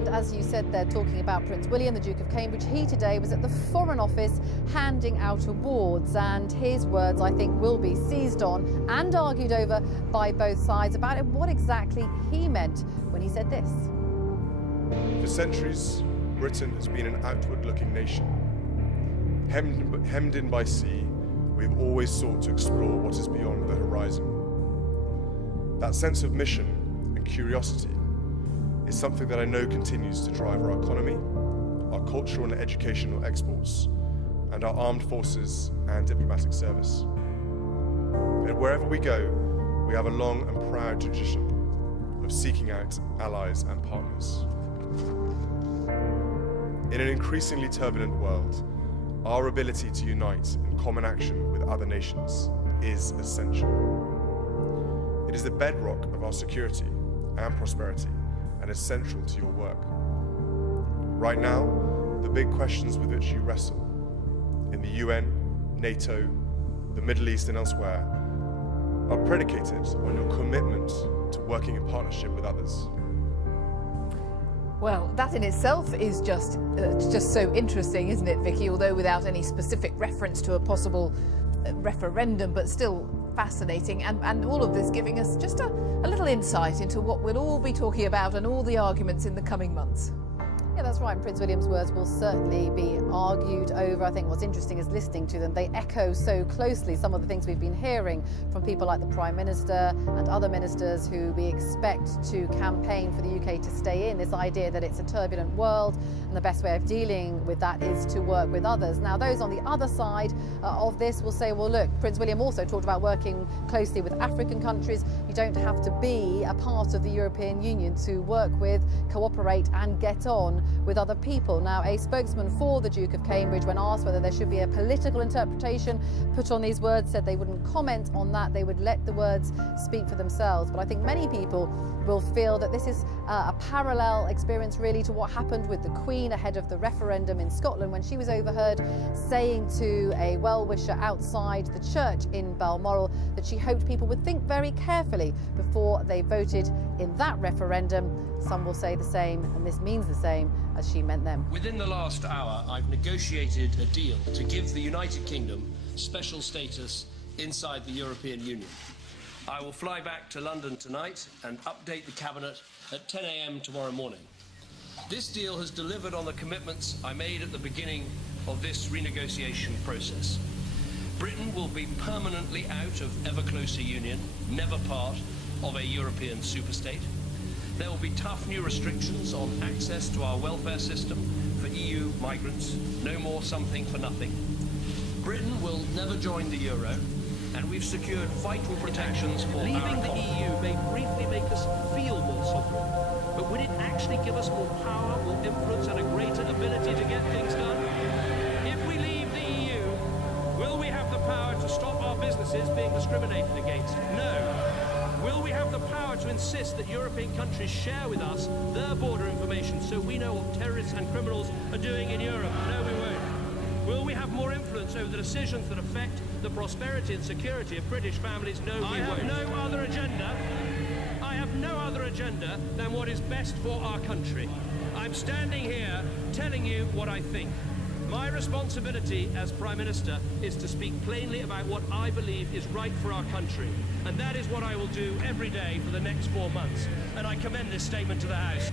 And as you said, they're talking about Prince William, the Duke of Cambridge. He today was at the Foreign Office handing out awards, and his words, I think, will be seized on and argued over by both sides about what exactly he meant when he said this. For centuries, Britain has been an outward-looking nation. Hemmed in by sea, we've always sought to explore what is beyond the horizon. That sense of mission and curiosity is something that I know continues to drive our economy, our cultural and educational exports, and our armed forces and diplomatic service. And wherever we go, we have a long and proud tradition of seeking out allies and partners. In an increasingly turbulent world, our ability to unite in common action with other nations is essential. It is the bedrock of our security and prosperity, and is central to your work. Right now, the big questions with which you wrestle in the UN, NATO, the Middle East and elsewhere are predicated on your commitment to working in partnership with others. Well, that in itself is just so interesting, isn't it, Vicky? Although without any specific reference to a possible referendum, but still fascinating, and all of this giving us just a little insight into what we'll all be talking about and all the arguments in the coming months. Yeah, that's right. Prince William's words will certainly be argued over. I think what's interesting is listening to them. They echo so closely some of the things we've been hearing from people like the Prime Minister and other ministers who we expect to campaign for the UK to stay in. This idea that it's a turbulent world and the best way of dealing with that is to work with others. Now, those on the other side of this will say, well, look, Prince William also talked about working closely with African countries. You don't have to be a part of the European Union to work with, cooperate and get on with other people. Now, a spokesman for the Duke of Cambridge, when asked whether there should be a political interpretation put on these words, said they wouldn't comment on that. They would let the words speak for themselves. But I think many people will feel that this is a parallel experience really to what happened with the Queen ahead of the referendum in Scotland, when she was overheard saying to a well-wisher outside the church in Balmoral that she hoped people would think very carefully before they voted in that referendum. Some will say the same, and this means the same as she meant them. Within the last hour, I've negotiated a deal to give the United Kingdom special status inside the European Union. I will fly back to London tonight and update the Cabinet at 10 a.m. tomorrow morning. This deal has delivered on the commitments I made at the beginning of this renegotiation process. Britain will be permanently out of ever closer union, never part of a European superstate. There will be tough new restrictions on access to our welfare system for EU migrants. No more something for nothing. Britain will never join the euro, and we've secured vital protections for Leaving our the economy. EU may briefly make us feel more sovereign, but would it actually give us more power, more influence and a greater ability to get things done? If we leave the EU, will we have the power to stop our businesses being discriminated against? No. Will we have the power to insist that European countries share with us their border information so we know what terrorists and criminals are doing in Europe? No, we won't. Will we have more influence over the decisions that affect the prosperity and security of British families? No, we won't. I have no other agenda. I have no other agenda than what is best for our country. I'm standing here telling you what I think. My responsibility as Prime Minister is to speak plainly about what I believe is right for our country. And that is what I will do every day for the next 4 months. And I commend this statement to the House.